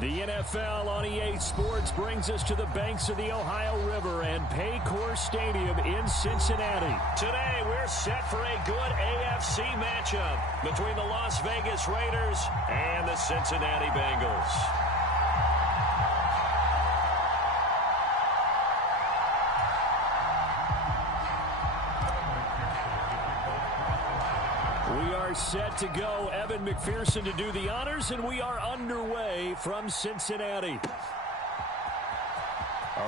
The NFL on EA Sports brings us to the banks of the Ohio River and Paycor Stadium in Cincinnati. Today, we're set for a good AFC matchup between the Las Vegas Raiders and the Cincinnati Bengals. We are set to go. Evan McPherson to do the honors, and we are underway from Cincinnati.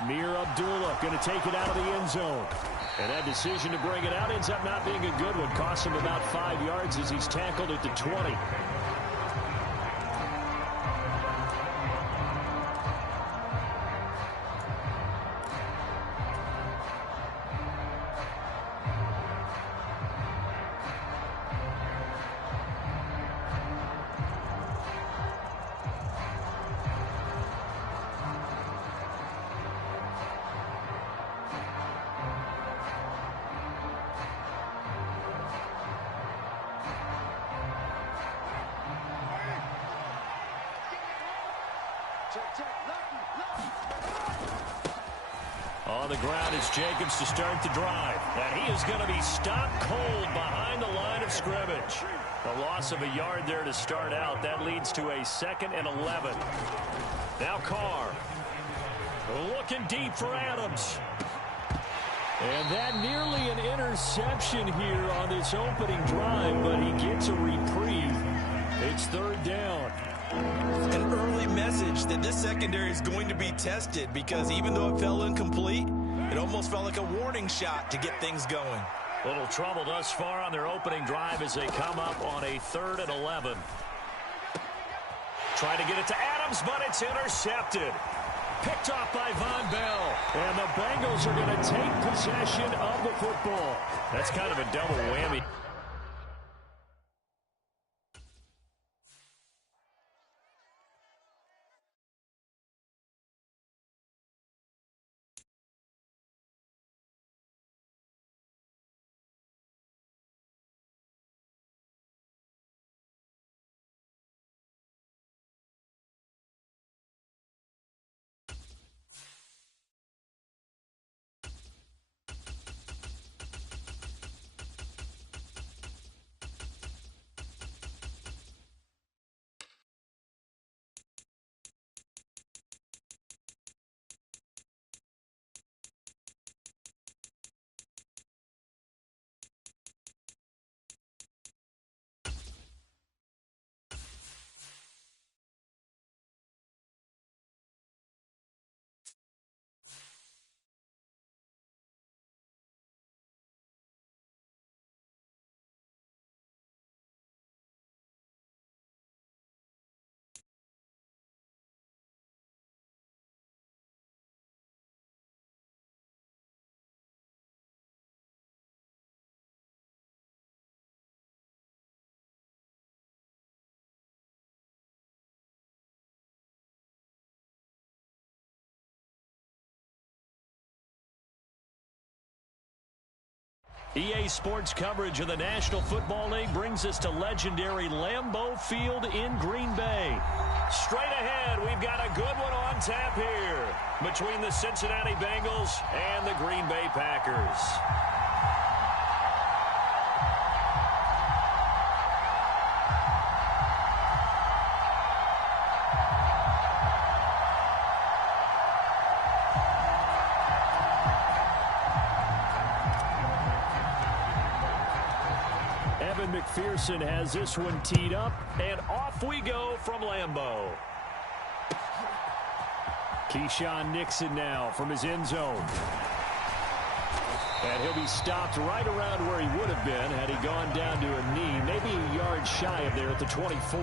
Amir Abdullah going to take it out of the end zone. And that decision to bring it out ends up not being a good one. Costs him about 5 yards as he's tackled at the 20. On the ground is Jacobs to start the drive. And he is going to be stopped cold behind the line of scrimmage. A loss of a yard there to start out. That leads to a 2nd and 11. Now Carr. Looking deep for Adams. And that nearly an interception here on this opening drive, but he gets a reprieve. It's 3rd down. An early message that this secondary is going to be tested, because even though it fell incomplete, it almost felt like a warning shot to get things going. Little trouble thus far on their opening drive as they come up on a 3rd and 11. Trying to get it to Adams, but it's intercepted. Picked off by Von Bell. And the Bengals are going to take possession of the football. That's kind of a double whammy. EA Sports coverage of the National Football League brings us to legendary Lambeau Field in Green Bay. Straight ahead, we've got a good one on tap here between the Cincinnati Bengals and the Green Bay Packers. McPherson has this one teed up, and off we go from Lambeau. Keyshawn Nixon now from his end zone. And he'll be stopped right around where he would have been had he gone down to a knee, maybe a yard shy of there at the 24.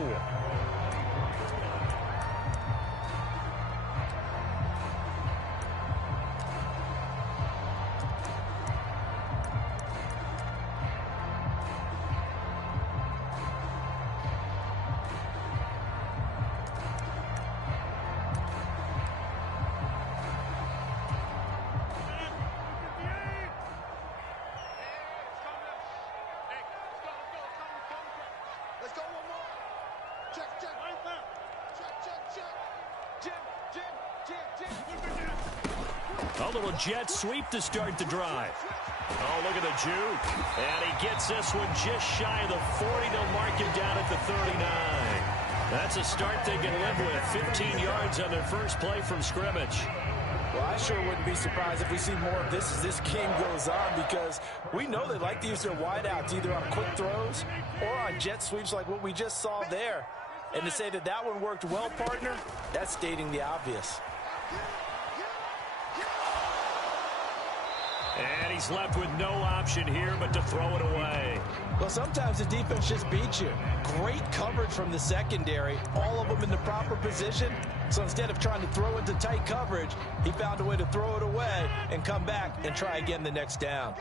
Let's go one more. Check. A little jet sweep to start the drive. Oh, look at the juke. And he gets this one just shy of the 40. They'll mark him down at the 39. That's a start they can live with. 15 yards on their first play from scrimmage. Well, I sure wouldn't be surprised if we see more of this as this game goes on, because we know they like to use their wideouts either on quick throws or on jet sweeps like what we just saw there. And to say that that one worked well, partner, that's stating the obvious. And he's left with no option here but to throw it away. Well, sometimes the defense just beats you. Great coverage from the secondary, all of them in the proper position. So instead of trying to throw into tight coverage, he found a way to throw it away and come back and try again the next down.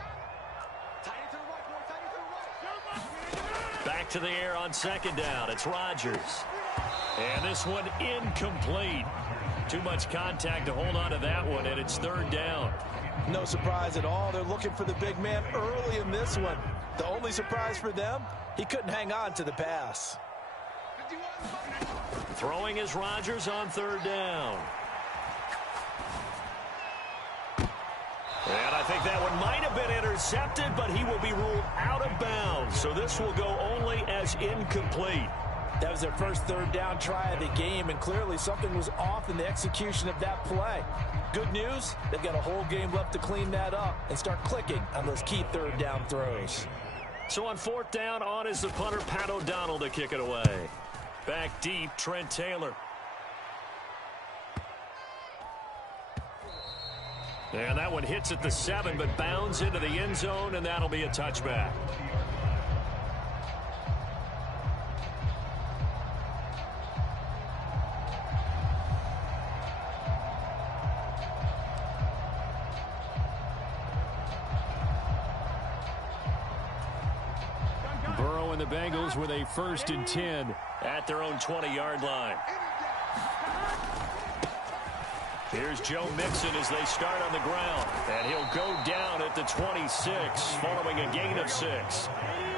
Back to the air on second down. It's Rodgers. And this one incomplete. Too much contact to hold on to that one, and it's third down. No surprise at all. They're looking for the big man early in this one. The only surprise for them, he couldn't hang on to the pass. Throwing is Rodgers on third down. And I think that one might have been intercepted, but he will be ruled out of bounds. So this will go only as incomplete. That was their first third down try of the game, and clearly something was off in the execution of that play. Good news, they've got a whole game left to clean that up and start clicking on those key third down throws. So on fourth down, on is the punter, Pat O'Donnell, to kick it away. Back deep, Trent Taylor. And that one hits at the 7, but bounds into the end zone, and that'll be a touchback. Burrow and the Bengals with a 1st and 10 at their own 20-yard line. Here's Joe Mixon as they start on the ground. And he'll go down at the 26 following a gain of 6.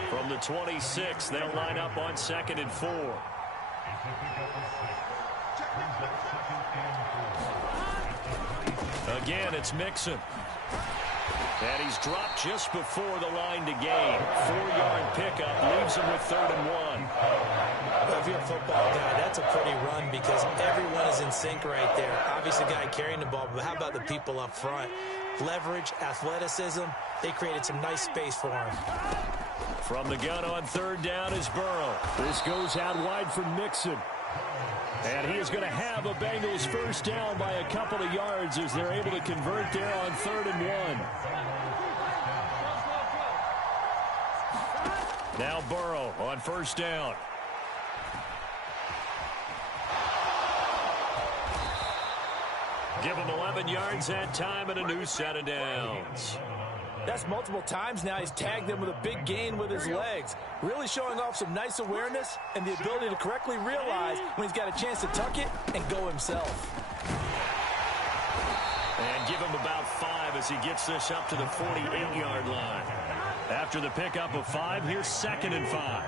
From the 26, they'll line up on 2nd and 4. Again, it's Mixon. And he's dropped just before the line to gain. 4-yard pickup leaves him with 3rd and 1. Well, if you're a football guy, that's a pretty run because everyone is in sync right there. Obviously, the guy carrying the ball, but how about the people up front? Leverage, athleticism, they created some nice space for him. From the gun on 3rd down is Burrow. This goes out wide for Mixon. And he is going to have a Bengals 1st down by a couple of yards as they're able to convert there on 3rd and 1. Now Burrow on 1st down. Give him 11 yards that time and a new set of downs. That's multiple times now he's tagged them with a big gain with his legs. Really showing off some nice awareness and the ability to correctly realize when he's got a chance to tuck it and go himself. And give him about 5 as he gets this up to the 48-yard line. After the pickup of 5, here's 2nd and 5.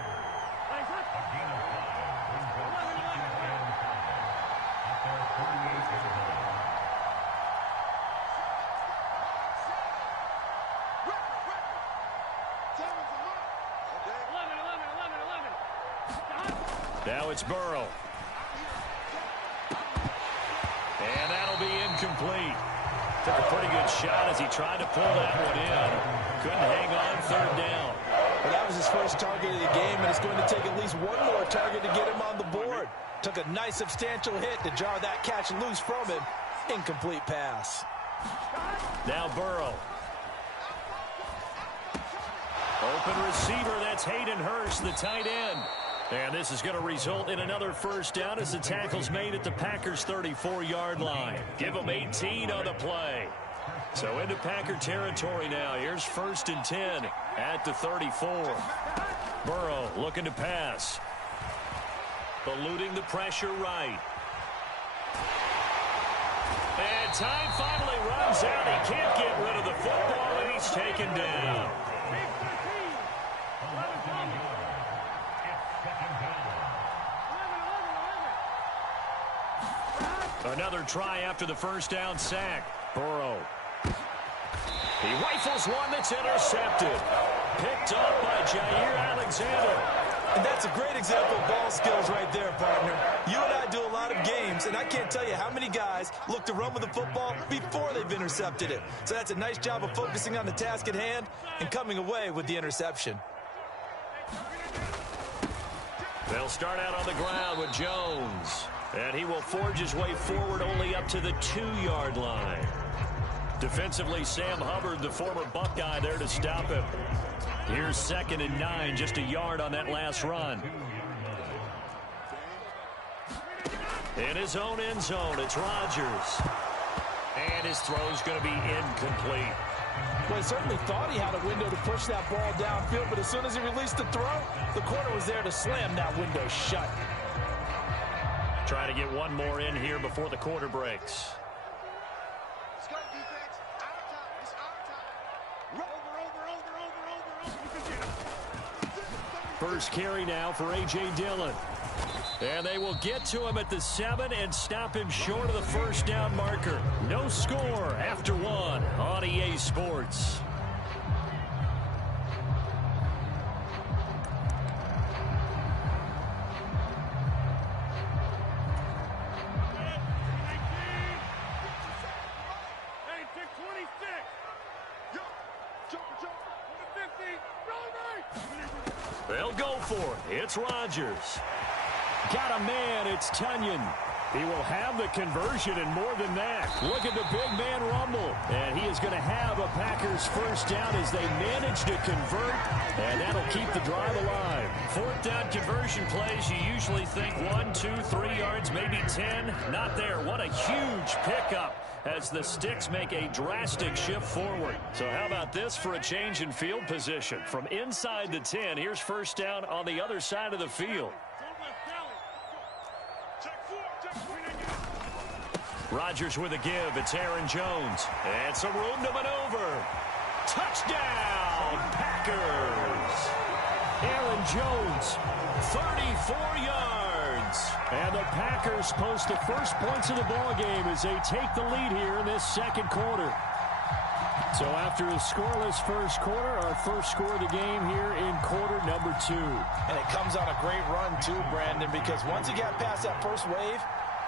Now it's Burrow. And that'll be incomplete. Took a pretty good shot as he tried to pull that one in. Couldn't hang on 3rd down. Well, that was his first target of the game, and it's going to take at least one more target to get him on the board. Took a nice substantial hit to jar that catch loose from him. Incomplete pass. Now Burrow. Open receiver, that's Hayden Hurst, the tight end. And this is going to result in another 1st down as the tackle's made at the Packers' 34-yard line. Give them 18 on the play. So into Packer territory now. Here's 1st and 10 at the 34. Burrow looking to pass. Eluding the pressure right. And time finally runs out. He can't get rid of the football, and he's taken down. Another try after the first down sack. Burrow. He rifles one that's intercepted. Picked up by Jair Alexander. And that's a great example of ball skills right there, partner. You and I do a lot of games, and I can't tell you how many guys look to run with the football before they've intercepted it. So that's a nice job of focusing on the task at hand and coming away with the interception. They'll start out on the ground with Jones. And he will forge his way forward only up to the 2-yard line. Defensively, Sam Hubbard, the former Buckeye, there to stop him. Here's 2nd and 9, just a yard on that last run. In his own end zone, it's Rodgers. And his throw's going to be incomplete. Well, he certainly thought he had a window to push that ball downfield, but as soon as he released the throw, the corner was there to slam that window shut. Trying to get one more in here before the quarter breaks. Let's go, defense. Out of time. It's out of time. Over. First carry now for A.J. Dillon. And they will get to him at the 7 and stop him short of the first down marker. No score after 1 on EA Sports. They'll go for it. It's Rodgers. Got a man. It's Tunyon. He will have the conversion and more than that. Look at the big man rumble. And he is going to have a Packers first down as they manage to convert. And that'll keep the drive alive. 4th down conversion plays, you usually think 1, 2, 3 yards, maybe 10. Not there. What a huge pickup as the Sticks make a drastic shift forward. So how about this for a change in field position? From inside the 10, here's first down on the other side of the field. Rodgers with a give. It's Aaron Jones. And some room to maneuver. Touchdown, Packers. Aaron Jones, 34 yards. And the Packers post the first points of the ballgame as they take the lead here in this second quarter. So after a scoreless first quarter, our first score of the game here in quarter number 2. And it comes on a great run too, Brandon, because once he got past that first wave,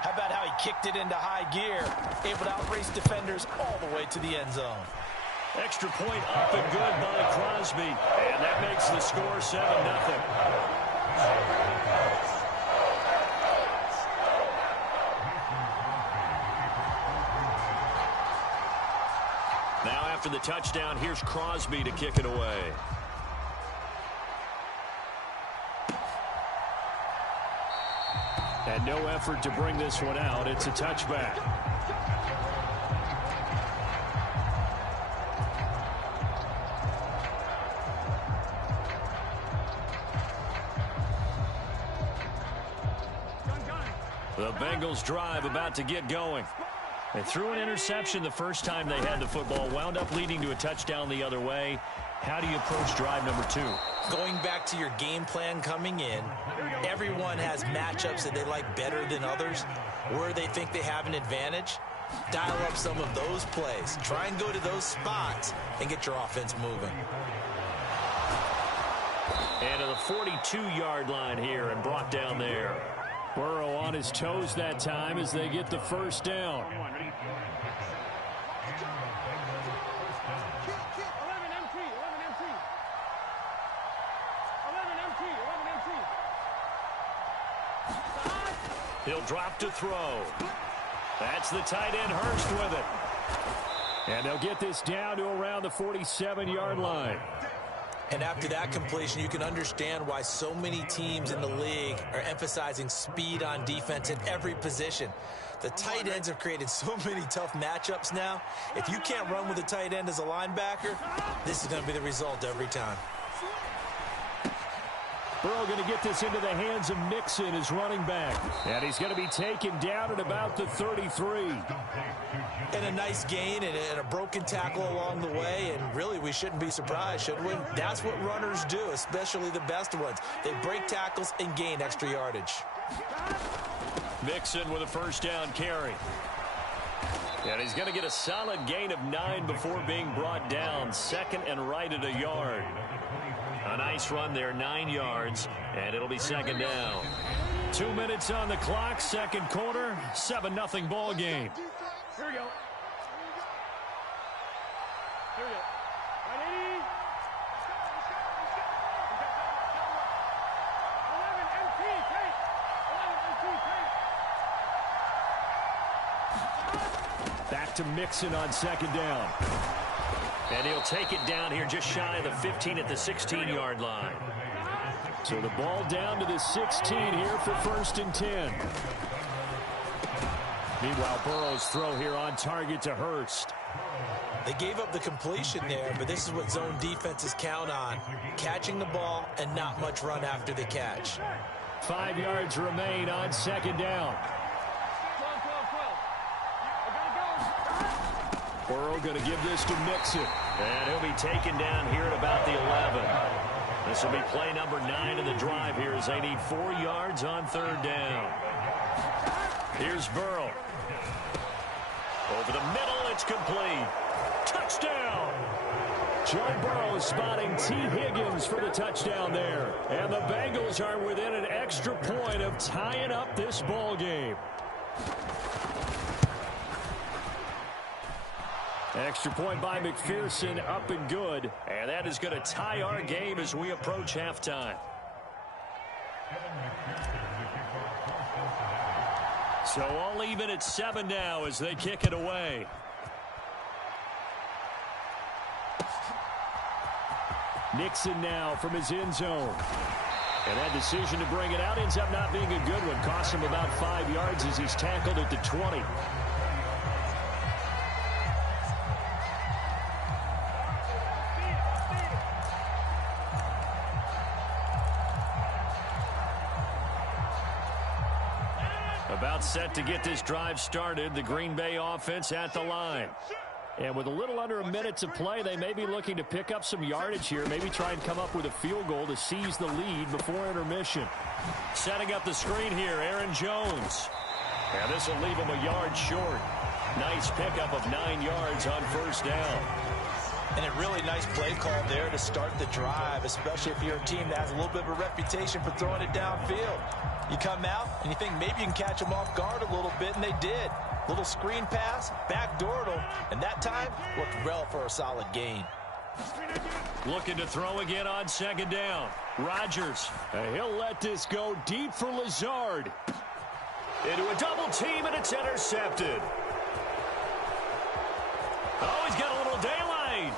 how about how he kicked it into high gear, able to outrace defenders all the way to the end zone. Extra point up and good by Crosby. And that makes the score 7-0. Now after the touchdown, here's Crosby to kick it away. And no effort to bring this one out. It's a touchback. The Bengals drive about to get going. They threw an interception the first time they had the football, wound up leading to a touchdown the other way. How do you approach drive number 2? Going back to your game plan coming in, everyone has matchups that they like better than others, where they think they have an advantage. Dial up some of those plays. Try and go to those spots and get your offense moving. And to the 42-yard line here and brought down there. Burrow on his toes that time as they get the first down. He'll drop to throw. That's the tight end Hurst with it. And they'll get this down to around the 47-yard line. And after that completion, you can understand why so many teams in the league are emphasizing speed on defense in every position. The tight ends have created so many tough matchups now. If you can't run with a tight end as a linebacker, this is going to be the result every time. Burrow going to get this into the hands of Mixon, his running back. And he's going to be taken down at about the 33. And a nice gain and a broken tackle along the way. And really, we shouldn't be surprised, should we? That's what runners do, especially the best ones. They break tackles and gain extra yardage. Mixon with a first down carry. And he's going to get a solid gain of 9 before being brought down. Second and right at a yard. A nice run there, 9 yards, and it'll be second down. 2 minutes on the clock, second quarter, 7-0 ball game. Here we go. Here we go. 180. 11 MT, take. 11 MT, take. Back to Mixon on second down. And he'll take it down here just shy of the 15 at the 16-yard line. So the ball down to the 16 here for first and 10. Meanwhile, Burrow's throw here on target to Hurst. They gave up the completion there, but this is what zone defenses count on. Catching the ball and not much run after the catch. 5 yards remain on second down. 12, 12, 12. I gotta go. Burrow going to give this to Mixon. And he'll be taken down here at about the 11. This will be play number 9 of the drive here as they need 4 yards on third down. Here's Burrow. Over the middle, it's complete. Touchdown! Joe Burrow spotting T. Higgins for the touchdown there. And the Bengals are within an extra point of tying up this ball game. Extra point by McPherson, up and good. And that is going to tie our game as we approach halftime. So all even at 7 now as they kick it away. Nixon now from his end zone. And that decision to bring it out ends up not being a good one. Cost him about 5 yards as he's tackled at the 20. About set to get this drive started. The Green Bay offense at the line. And with a little under a minute to play, they may be looking to pick up some yardage here. Maybe try and come up with a field goal to seize the lead before intermission. Setting up the screen here, Aaron Jones. And this will leave him a yard short. Nice pickup of 9 yards on first down. And a really nice play call there to start the drive, especially if you're a team that has a little bit of a reputation for throwing it downfield. You come out and you think maybe you can catch them off guard a little bit, and they did. Little screen pass, backdoored them, and that time worked well for a solid gain. Looking to throw again on second down. Rodgers, he'll let this go deep for Lazard. Into a double team, and it's intercepted. Oh, he's got a little daylight.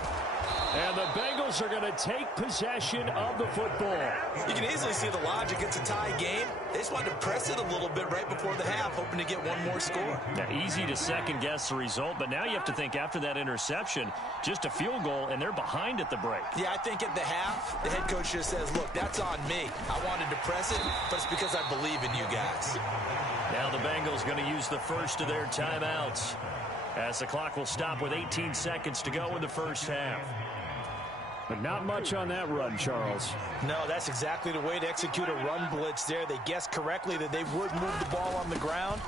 And the Bengals are going to take possession of the football. You can easily see the logic. It's a tie game. They just wanted to press it a little bit right before the half, hoping to get one more score. Now, easy to second-guess the result, but now you have to think after that interception, just a field goal, and they're behind at the break. Yeah, I think at the half, the head coach just says, look, that's on me. I wanted to press it, but it's because I believe in you guys. Now the Bengals going to use the first of their timeouts, as the clock will stop with 18 seconds to go in the first half. But not much on that run, Charles. No, that's exactly the way to execute a run blitz there. They guessed correctly that they would move the ball on the ground,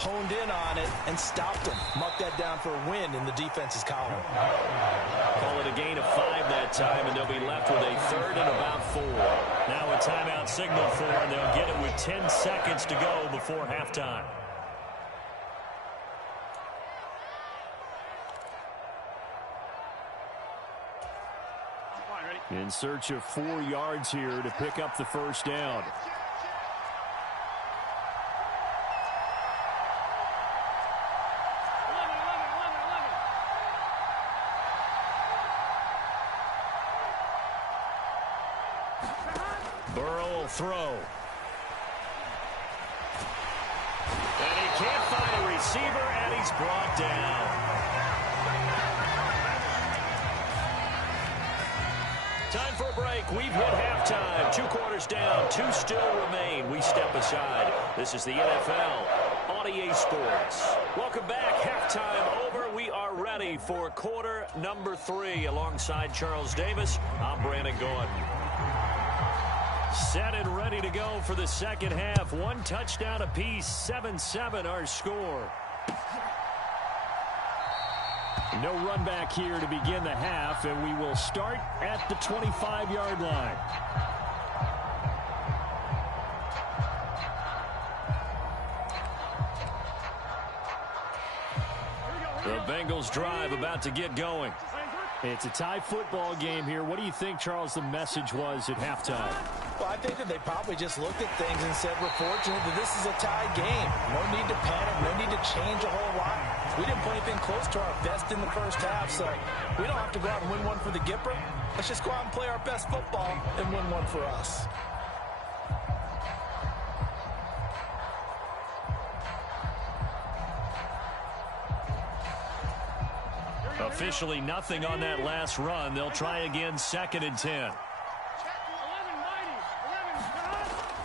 honed in on it, and stopped them. Mark that down for a win in the defense's column. Call it a gain of 5 that time, and they'll be left with a third and about 4. Now a timeout signal for, and they'll get it with 10 seconds to go before halftime. In search of 4 yards here to pick up the first down. Burrow will throw. And he can't find a receiver, and he's brought down. Time for a break. We've hit halftime. 2 quarters down. 2 still remain. We step aside. This is the NFL on EA Sports. Welcome back. Halftime over. We are ready for quarter number 3. Alongside Charles Davis, I'm Brandon Gordon. Set and ready to go for the second half. One touchdown apiece, 7-7 our score. No run back here to begin the half, and we will start at the 25-yard line. The Bengals drive about to get going. It's a tie football game here. What do you think, Charles, the message was at halftime? Well, I think that they probably just looked at things and said, we're fortunate that this is a tie game. No need to panic. No need to change a whole lot. We didn't put anything close to our best in the first half, so we don't have to go out and win one for the Gipper. Let's just go out and play our best football and win one for us. Officially nothing on that last run. They'll try again, 2nd and 10.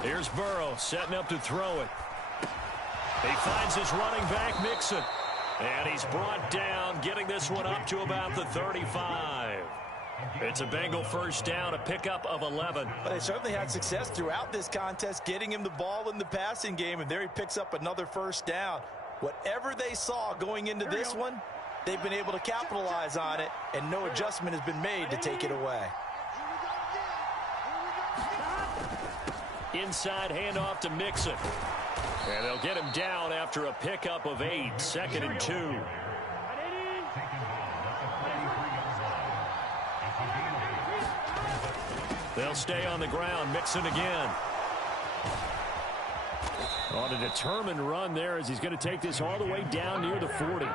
Here's Burrow setting up to throw it. He finds his running back, Mixon. And he's brought down, getting this one up to about the 35. It's a Bengal first down, a pickup of 11. But they certainly had success throughout this contest, getting him the ball in the passing game, and there he picks up another first down. Whatever they saw going into this one, they've been able to capitalize on it, and no adjustment has been made to take it away. Inside handoff to Mixon. And they'll get him down after a pickup of 8, 2nd and 2. They'll stay on the ground. Mixon again. On a determined run there as he's going to take this all the way down near the 40.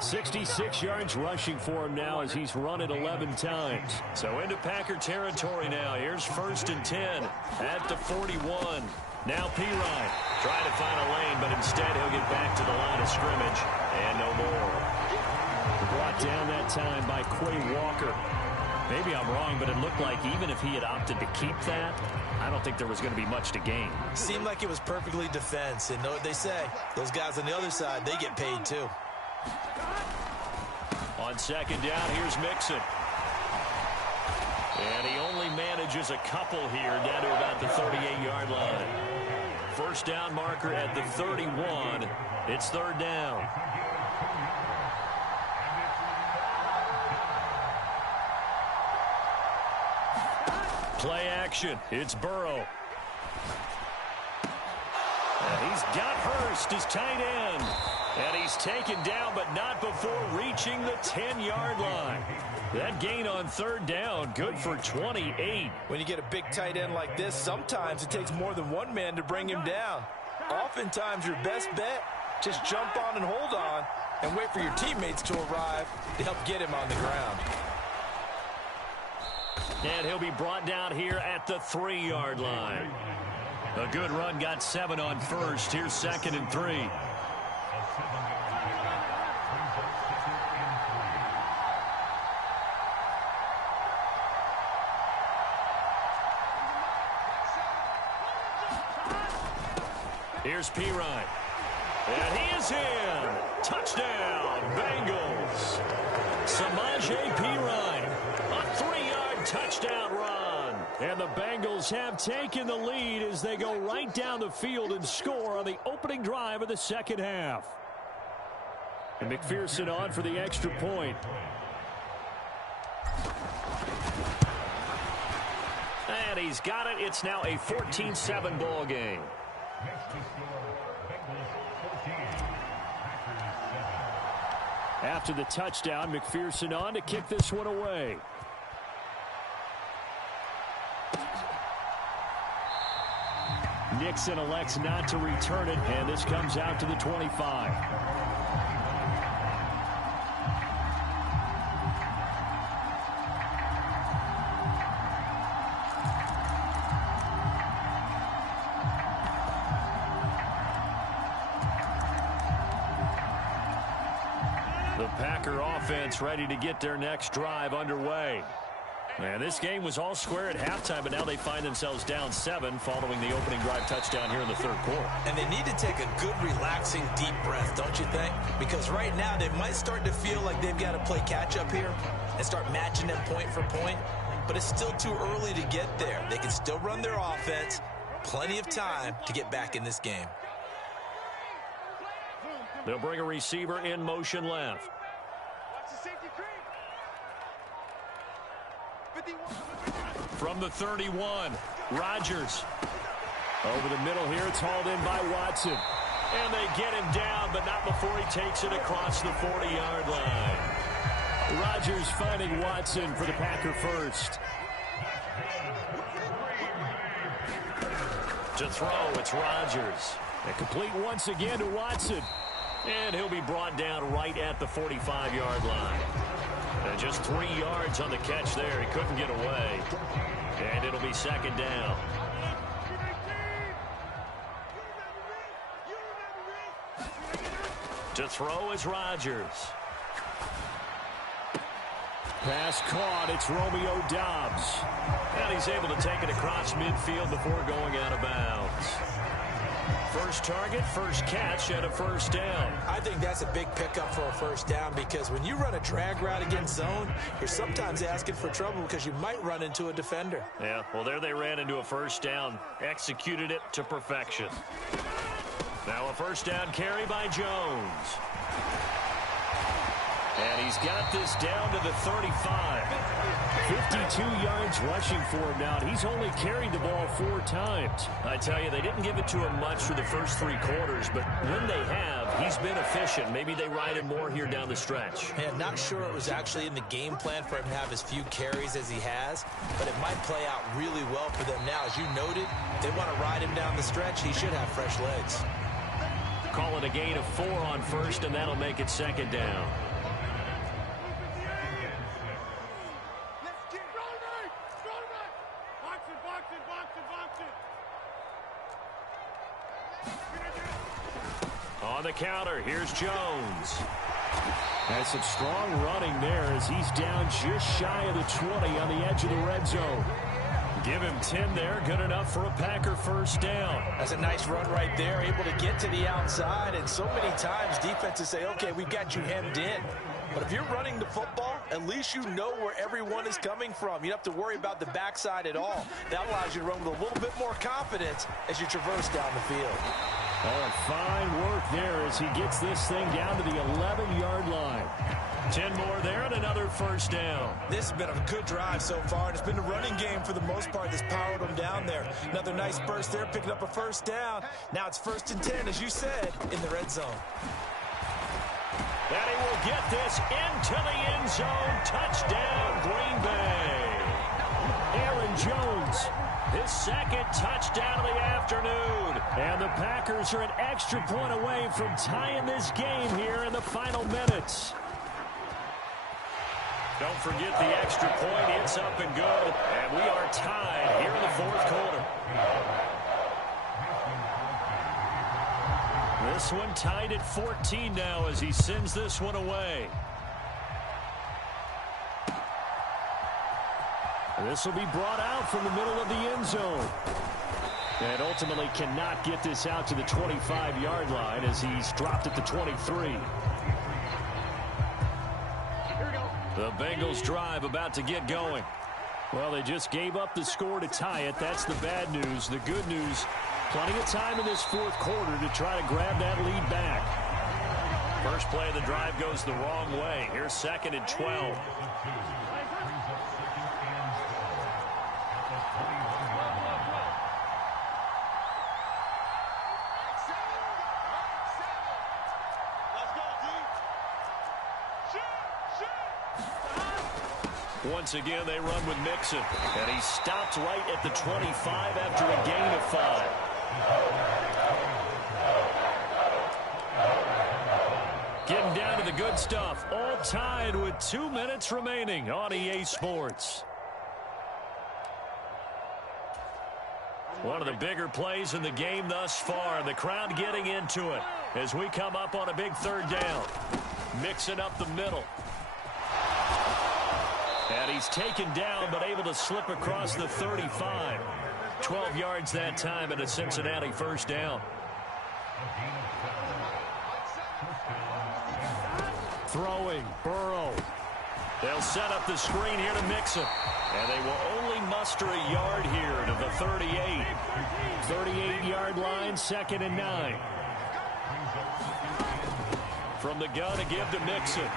66 yards rushing for him now as he's run it 11 times. So into Packer territory now. Here's 1st and 10 at the 41. Now Pirine trying to find a lane, but instead he'll get back to the line of scrimmage and no more. Brought down that time by Quay Walker. Maybe I'm wrong, but it looked like even if he had opted to keep that, I don't think there was going to be much to gain. Seemed like it was perfectly defense, and know what they say. Those guys on the other side, they get paid too. On 2nd down, here's Mixon. And he only manages a couple here down to about the 38-yard line. First down marker at the 31. It's 3rd down. Play action. It's Burrow. And he's got Hurst as tight end. And he's taken down, but not before reaching the 10-yard line. That gain on 3rd down, good for 28. When you get a big tight end like this, sometimes it takes more than one man to bring him down. Oftentimes, your best bet, just jump on and hold on and wait for your teammates to arrive to help get him on the ground. And he'll be brought down here at the 3-yard line. A good run, got 7 on 1st. Here's 2nd and 3. Here's Pirine. And he is in. Touchdown, Bengals. Samaje Pirine. A 3-yard touchdown run. And the Bengals have taken the lead as they go right down the field and score on the opening drive of the second half. And McPherson on for the extra point. And he's got it. It's now a 14-7 ball game. After the touchdown, McPherson on to kick this one away. Nixon elects not to return it, and this comes out to the 25. The Packer offense ready to get their next drive underway. And this game was all square at halftime, but now they find themselves down 7 following the opening drive touchdown here in the third quarter. And they need to take a good, relaxing, deep breath, don't you think? Because right now they might start to feel like they've got to play catch-up here and start matching them point for point. But it's still too early to get there. They can still run their offense. Plenty of time to get back in this game. They'll bring a receiver in motion left. From the 31, Rodgers. Over the middle here, it's hauled in by Watson. And they get him down, but not before he takes it across the 40-yard line. Rodgers finding Watson for the Packer first. To throw, it's Rodgers. And complete once again to Watson. And he'll be brought down right at the 45-yard line. And just 3 yards on the catch there. He couldn't get away. And it'll be second down. To throw is Rodgers. Pass caught. It's Romeo Doubs. And he's able to take it across midfield before going out of bounds. First target, first catch, and a first down. I think that's a big pickup for a first down because when you run a drag route against zone, you're sometimes asking for trouble because you might run into a defender. Yeah, well, there they ran into a first down. Executed it to perfection. Now a first down carry by Jones. And he's got this down to the 35. 52 yards rushing for him now. He's only carried the ball 4 times. I tell you, they didn't give it to him much for the first 3 quarters, but when they have, he's been efficient. Maybe they ride him more here down the stretch. Yeah, not sure it was actually in the game plan for him to have as few carries as he has, but it might play out really well for them now. As you noted, if they want to ride him down the stretch, he should have fresh legs. Call it a gain of 4 on first, and that'll make it second down. On the counter, here's Jones. Has some strong running there as he's down just shy of the 20 on the edge of the red zone. Give him 10 there, good enough for a Packer first down. That's a nice run right there, able to get to the outside, and so many times defenses say, okay, we've got you hemmed in. But if you're running the football, at least you know where everyone is coming from. You don't have to worry about the backside at all. That allows you to run with a little bit more confidence as you traverse down the field. Oh, fine work there as he gets this thing down to the 11-yard line. 10 more there and another first down. This has been a good drive so far, and it's been a running game for the most part that's powered them down there. Another nice burst there, picking up a first down. Now it's 1st and 10, as you said, in the red zone. And he will get this into the end zone. Touchdown, Green Bay. Aaron Jones, his second touchdown of the afternoon. And the Packers are an extra point away from tying this game here in the final minutes. Don't forget the extra point. It's up and good. And we are tied here in the 4th quarter. This one tied at 14 now as he sends this one away. This will be brought out from the middle of the end zone. And ultimately cannot get this out to the 25-yard line as he's dropped at the 23. The Bengals drive about to get going. Well, they just gave up the score to tie it. That's the bad news. The good news, plenty of time in this 4th quarter to try to grab that lead back. First play of the drive goes the wrong way. Here's 2nd and 12. Once again, they run with Mixon. And he stopped right at the 25 after a gain of 5. Getting down to the good stuff. All tied with 2 minutes remaining on EA Sports. One of the bigger plays in the game thus far. The crowd getting into it as we come up on a big 3rd down. Mixing up the middle. And he's taken down but able to slip across the 35. 12 yards that time and a Cincinnati first down. Throwing, Burrow. They'll set up the screen here to Mixon. And they will only muster a yard here to the 38. 38-yard line, 2nd and 9. From the gun, a give to Mixon.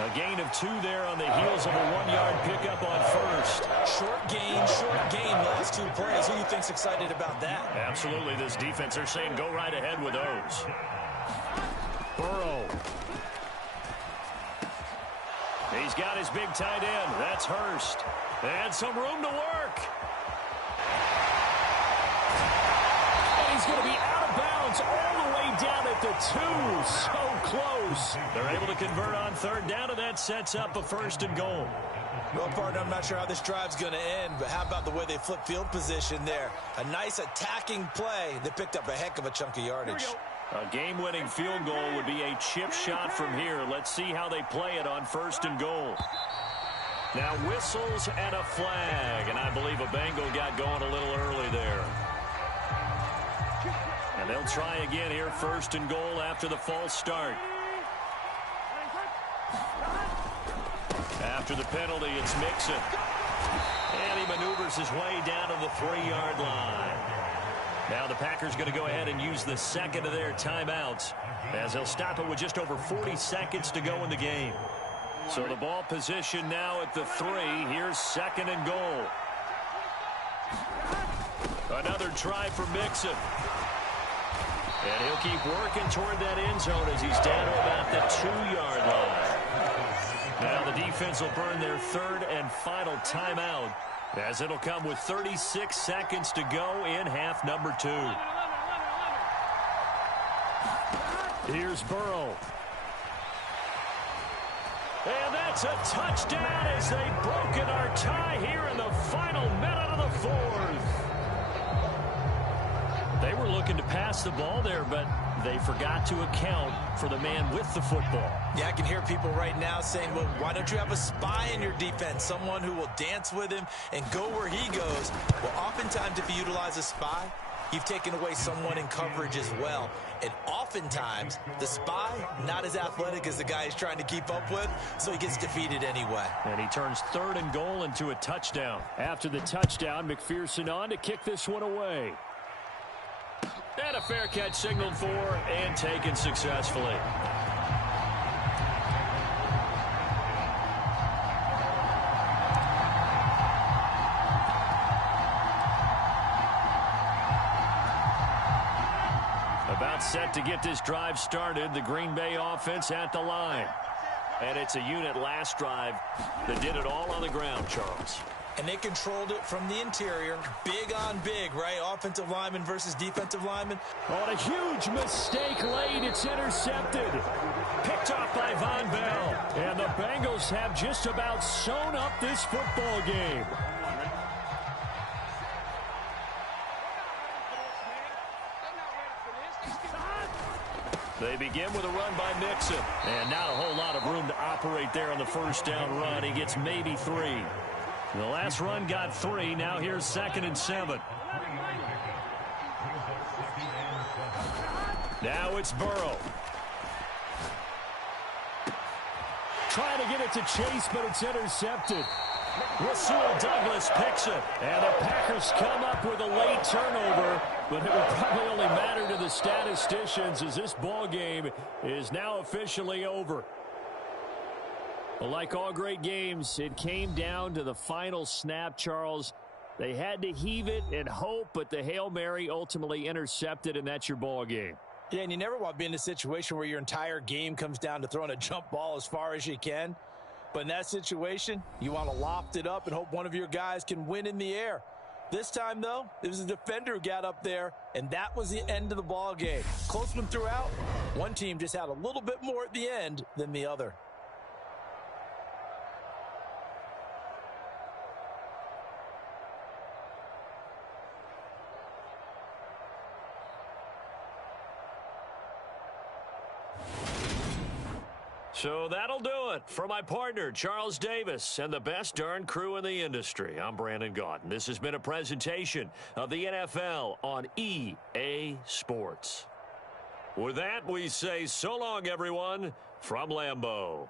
A gain of 2 there on the heels of a 1-yard pickup on first. Short gain, last 2 plays. Who do you think's excited about that? Absolutely, this defense, they're saying go right ahead with those. Burrow. He's got his big tight end. That's Hurst. And some room to work. And he's going to be out of bounds all the way down at the 2. So close. They're able to convert on 3rd down, and that sets up a 1st and goal. Well, partner, I'm not sure how this drive's going to end, but how about the way they flip field position there? A nice attacking play. They picked up a heck of a chunk of yardage. A game-winning field goal would be a chip shot from here. Let's see how they play it on 1st and goal. Now whistles and a flag, and I believe a Bengal got going a little early there. And they'll try again here, 1st and goal after the false start. After the penalty, it's Mixon. And he maneuvers his way down to the 3-yard line. Now the Packers going to go ahead and use the 2nd of their timeouts as they'll stop it with just over 40 seconds to go in the game. So the ball position now at the 3. Here's 2nd and goal. Another try for Mixon. And he'll keep working toward that end zone as he's down to about the 2-yard line. Now the defense will burn their 3rd and final timeout, as it'll come with 36 seconds to go in half number 2. Here's Burrow. And that's a touchdown as they've broken our tie here in the final minute of the 4th. They were looking to pass the ball there, but they forgot to account for the man with the football. Yeah, I can hear people right now saying, well, why don't you have a spy in your defense, someone who will dance with him and go where he goes? Well, oftentimes if you utilize a spy, you've taken away someone in coverage as well. And oftentimes, the spy, not as athletic as the guy he's trying to keep up with, so he gets defeated anyway. And he turns 3rd and goal into a touchdown. After the touchdown, McPherson on to kick this one away. And a fair catch signaled for and taken successfully. About set to get this drive started. The Green Bay offense at the line. And it's a unit last drive that did it all on the ground, Charles. And they controlled it from the interior. Big on big, right? Offensive lineman versus defensive lineman. On a huge mistake late, it's intercepted. Picked off by Von Bell. And the Bengals have just about sewn up this football game. They begin with a run by Mixon. And not a whole lot of room to operate there on the 1st down run. He gets maybe 3. The last run got 3. Now here's 2nd and 7. Now it's Burrow. Trying to get it to Chase, but it's intercepted. Rasul Douglas picks it. And the Packers come up with a late turnover, but it will probably only matter to the statisticians as this ball game is now officially over. Well, like all great games, it came down to the final snap, Charles. They had to heave it and hope, but the Hail Mary ultimately intercepted, and that's your ball game. Yeah, and you never want to be in a situation where your entire game comes down to throwing a jump ball as far as you can. But in that situation, you want to loft it up and hope one of your guys can win in the air. This time, though, it was a defender who got up there, and that was the end of the ball game. Close one throughout. One team just had a little bit more at the end than the other. So that'll do it for my partner, Charles Davis, and the best darn crew in the industry. I'm Brandon Gaudin. This has been a presentation of the NFL on EA Sports. With that, we say so long, everyone, from Lambeau.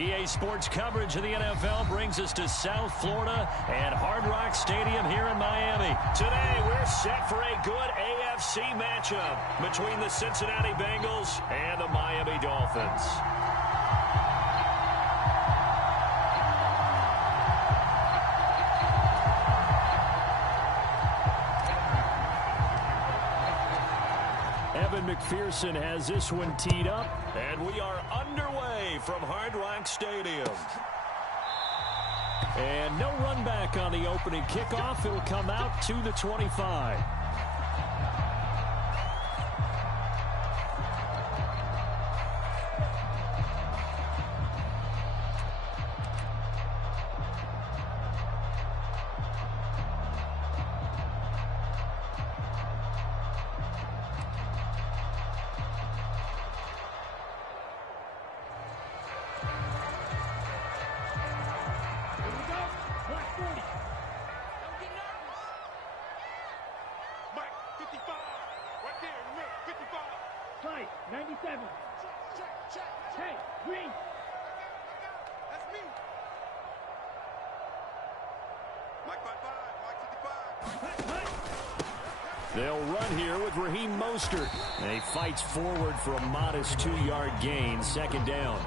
EA Sports coverage of the NFL brings us to South Florida and Hard Rock Stadium here in Miami. Today, we're set for a good AFC matchup between the Cincinnati Bengals and the Miami Dolphins. Evan McPherson has this one teed up, and we are underway from Hard Rock Stadium. And no run back on the opening kickoff. It'll come out to the 25. They'll run here with Raheem Mostert. And he fights forward for a modest 2-yard gain, second down.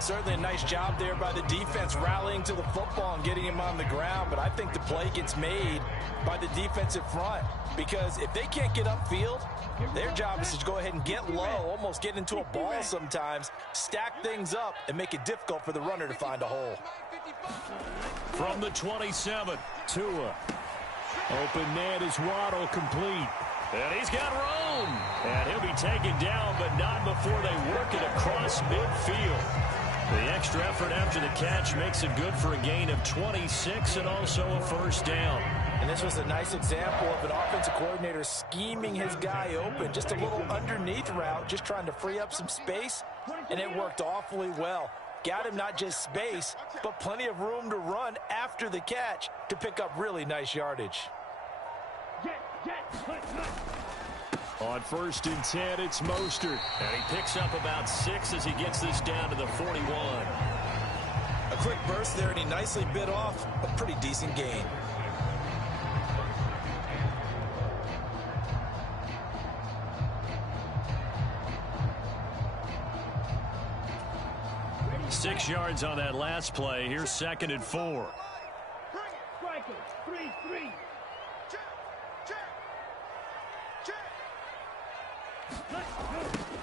Certainly a nice job there by the defense rallying to the football and getting him on the ground. But I think the play gets made by the defensive front. Because if they can't get upfield, their job is to go ahead and get low, almost get into a ball sometimes, stack things up, and make it difficult for the runner to find a hole. From the 27, Tua. Open man is Waddle, complete. And he's got room. And he'll be taken down, but not before they work it across midfield. The extra effort after the catch makes it good for a gain of 26 and also a first down. And this was a nice example of an offensive coordinator scheming his guy open. Just a little underneath route, just trying to free up some space, and it worked awfully well. Got him not just space, but plenty of room to run after the catch to pick up really nice yardage. On 1st and 10, it's Mostert. And he picks up about 6 as he gets this down to the 41. A quick burst there, and he nicely bit off a pretty decent gain. Ready, 6 yards on that last play. Here's 2nd and 4. Striker, 3-3.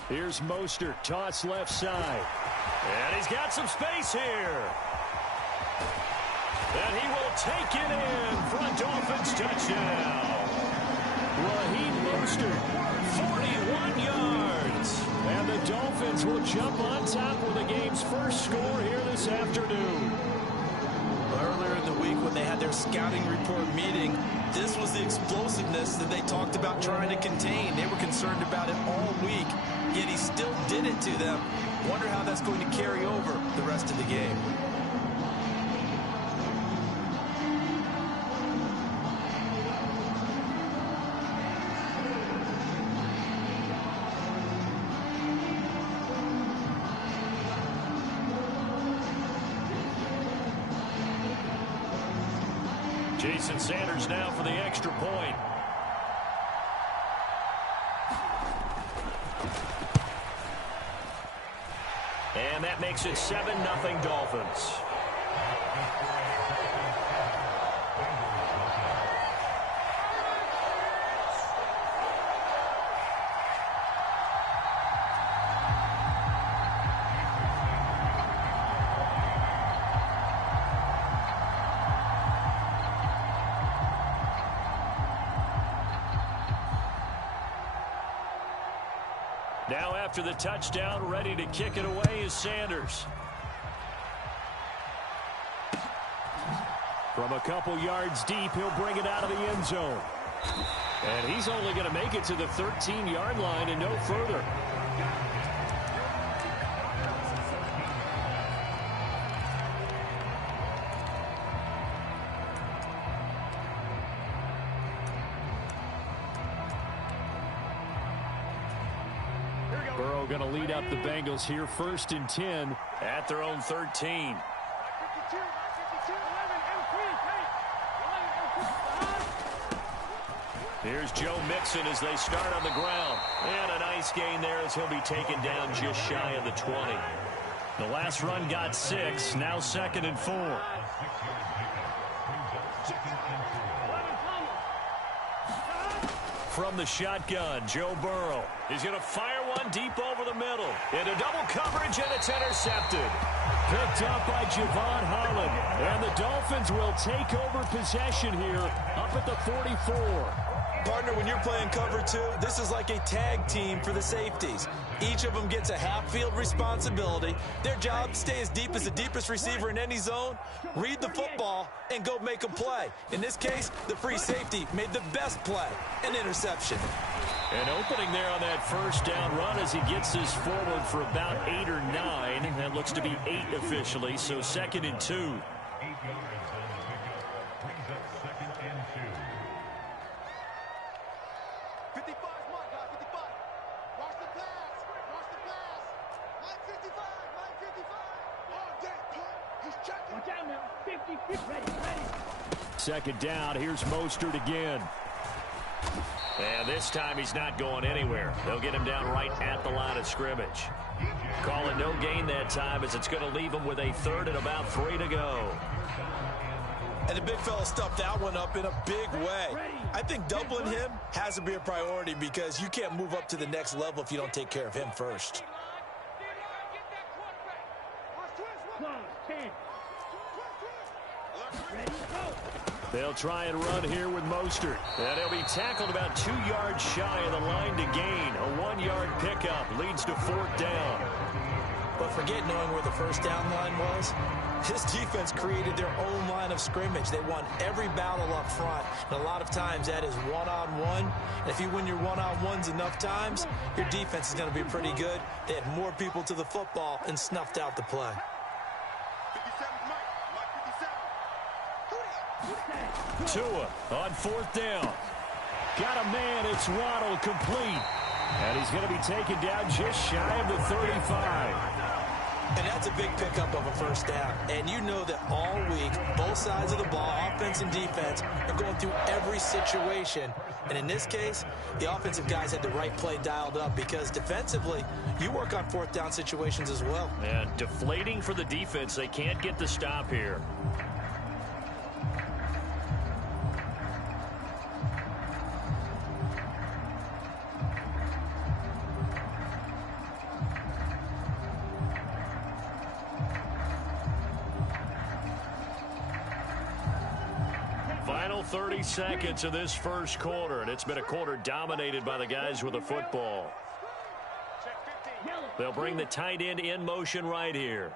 Here's Mostert, toss left side. And he's got some space here. And he will take it in for a Dolphins touchdown. Raheem Mostert, 41 yards. And the Dolphins will jump on top with the game's first score here this afternoon. Earlier in the week when they had their scouting report meeting, this was the explosiveness that they talked about trying to contain. They were concerned about it all week, yet he still did it to them. Wonder how that's going to carry over the rest of the game. Jason Sanders now for the extra point. And that makes it 7-0 Dolphins. Now after the touchdown, ready to kick it away is Sanders. From a couple yards deep, he'll bring it out of the end zone. And he's only going to make it to the 13-yard line and no further. Here we go. Burrow going to lead up the Bengals here, 1st and 10 at their own 13. Here's Joe Mixon as they start on the ground. And a nice gain there as he'll be taken down just shy of the 20. The last run got 6, now 2nd and 4. From the shotgun, Joe Burrow. He's going to fire one deep over the middle. Into double coverage, and it's intercepted. Picked up by Javon Holland. And the Dolphins will take over possession here up at the 44. Partner, when you're playing cover 2, this is like a tag team for the safeties. Each of them gets a half-field responsibility. Their job, stay as deep as the deepest receiver in any zone, read the football, and go make a play. In this case, the free safety made the best play, an interception. An opening there on that first down run as he gets this forward for about 8 or 9. That looks to be 8 officially, so 2nd and 2. 2nd down. Here's Mostert again. And this time he's not going anywhere. They'll get him down right at the line of scrimmage. Call it no gain that time as it's going to leave him with a 3rd and about 3 to go. And the big fella stuffed that one up in a big way. I think doubling him has to be a priority because you can't move up to the next level if you don't take care of him first. They'll try and run here with Mostert. And he'll be tackled about 2 yards shy of the line to gain. A 1-yard pickup leads to 4th down. But forget knowing where the first down line was. This defense created their own line of scrimmage. They won every battle up front. And a lot of times that is one-on-one. And if you win your one-on-ones enough times, your defense is going to be pretty good. They had more people to the football and snuffed out the play. Tua on 4th down. Got a man. It's Waddle complete. And he's going to be taken down just shy of the 35. And that's a big pickup of a first down. And you know that all week, both sides of the ball, offense and defense, are going through every situation. And in this case, the offensive guys had the right play dialed up because defensively, you work on 4th down situations as well. And deflating for the defense. They can't get the stop here. Final 30 seconds of this first quarter, and it's been a quarter dominated by the guys with the football. They'll bring the tight end in motion right here.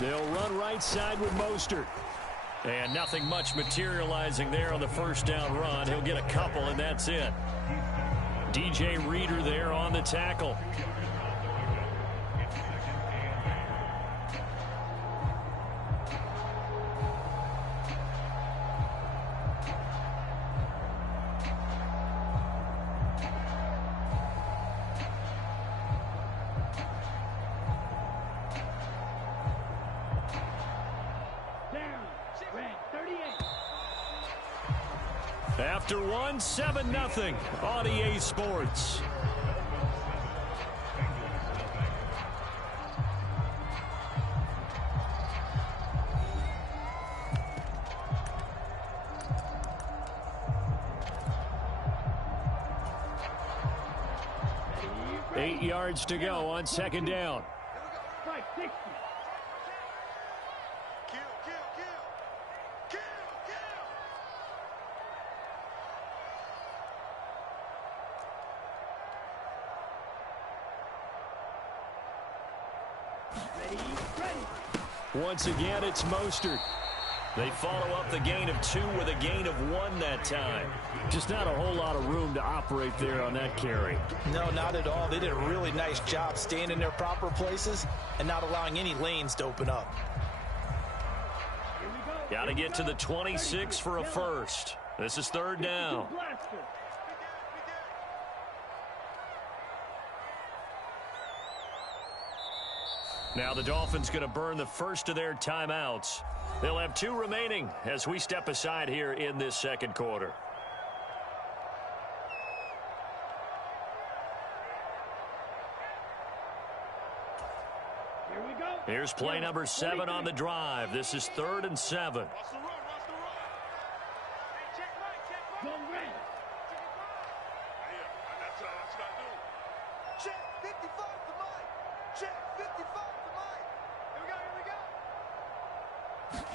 They'll run right side with Mostert. And nothing much materializing there on the first down run. He'll get a couple, and that's it. DJ Reader there on the tackle. After one, 7-0 on EA Sports. Eight yards to go on 2nd down. Once again, it's Mostert. They follow up the gain of 2 with a gain of 1 that time. Just not a whole lot of room to operate there on that carry. No, not at all. They did a really nice job staying in their proper places and not allowing any lanes to open up. Got to get to the 26 for a first. This is third down. Now the Dolphins going to burn the first of their timeouts. They'll have 2 remaining as we step aside here in this second quarter. Here we go. Here's play number 7 on the drive. This is 3rd and 7. Go red. Check 55 to Mike. Check 55 to Mike. Here we go.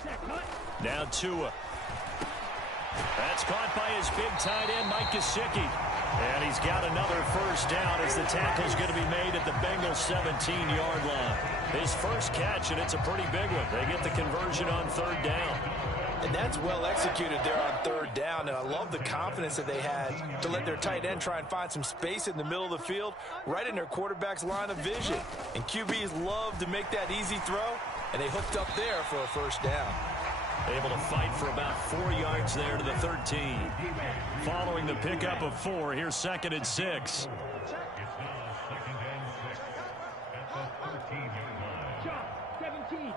Check cut. Now Tua. That's caught by his big tight end, Mike Gesicki. And he's got another first down as the tackle's going to be made at the Bengals 17-yard line. His first catch, and it's a pretty big one. They get the conversion on 3rd down. And that's well executed there on 3rd down. And I love the confidence that they had to let their tight end try and find some space in the middle of the field, right in their quarterback's line of vision. And QBs love to make that easy throw, and they hooked up there for a first down. Able to fight for about 4 yards there to the 13. Following the pickup of 4, here's 2nd and 6. Shot. 17.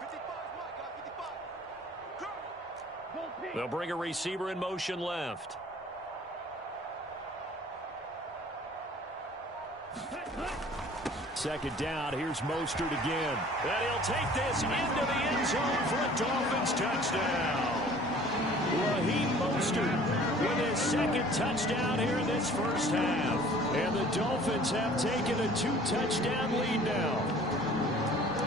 55 Mike. 55. Go pick. They'll bring a receiver in motion left. Second down, here's Mostert again. And he'll take this into the end zone for a Dolphins touchdown. Raheem Mostert with his 2nd touchdown here in this first half. And the Dolphins have taken a 2-touchdown lead now.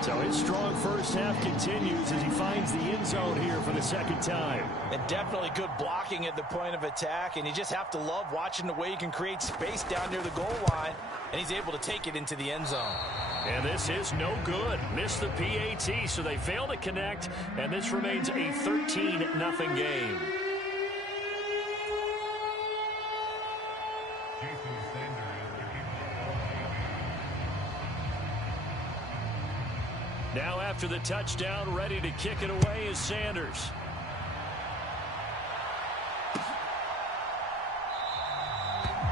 So his strong first half continues as he finds the end zone here for the 2nd time. And definitely good blocking at the point of attack, and you just have to love watching the way he can create space down near the goal line, and he's able to take it into the end zone. And this is no good. Missed the PAT, so they fail to connect, and this remains a 13-0 game. Now after the touchdown, ready to kick it away is Sanders.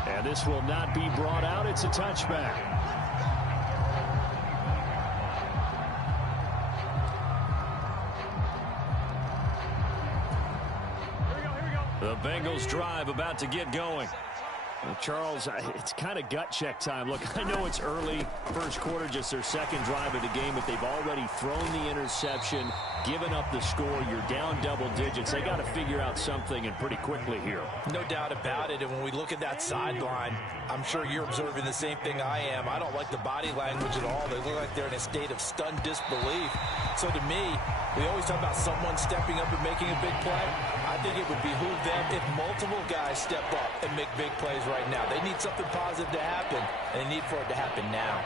And this will not be brought out. It's a touchback. The Bengals drive about to get going. Well, Charles, it's kind of gut check time. Look, I know it's early, first quarter, just their 2nd drive of the game, but they've already thrown the interception, given up the score. You're down double digits. They got to figure out something, and pretty quickly here. No doubt about it, and when we look at that sideline, I'm sure you're observing the same thing I am. I don't like the body language at all. They look like they're in a state of stunned disbelief. So to me, we always talk about someone stepping up and making a big play. I think it would behoove them if multiple guys step up and make big plays right now. They need something positive to happen, and they need for it to happen now.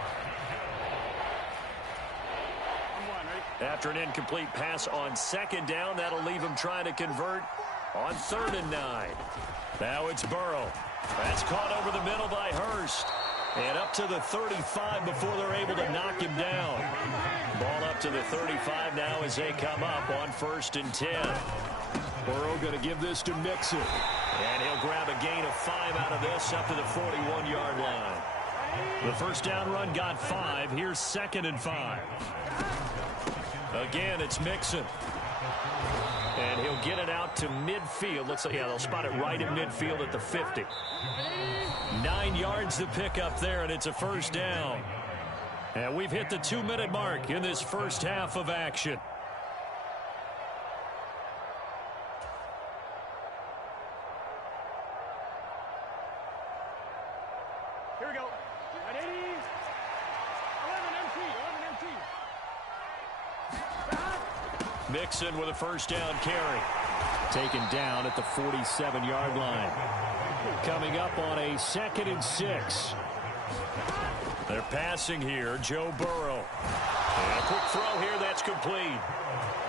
After an incomplete pass on 2nd down, that'll leave him trying to convert on 3rd and 9. Now it's Burrow. That's caught over the middle by Hurst. And up to the 35 before they're able to knock him down. Ball up to the 35 now as they come up on 1st and 10. Burrow going to give this to Mixon. And he'll grab a gain of 5 out of this up to the 41-yard line. The first down run got 5. Here's 2nd and 5. Again, it's Mixon. And he'll get it out to midfield. Looks like, yeah, they'll spot it right in midfield at the 50. 9 yards to pick up there, and it's a first down. And we've hit the 2-minute mark in this first half of action. Here we go. 180. 11 MT. Mixon with a first down carry. Taken down at the 47-yard line. Coming up on a 2nd and 6. They're passing here, Joe Burrow. And a quick throw here, that's complete.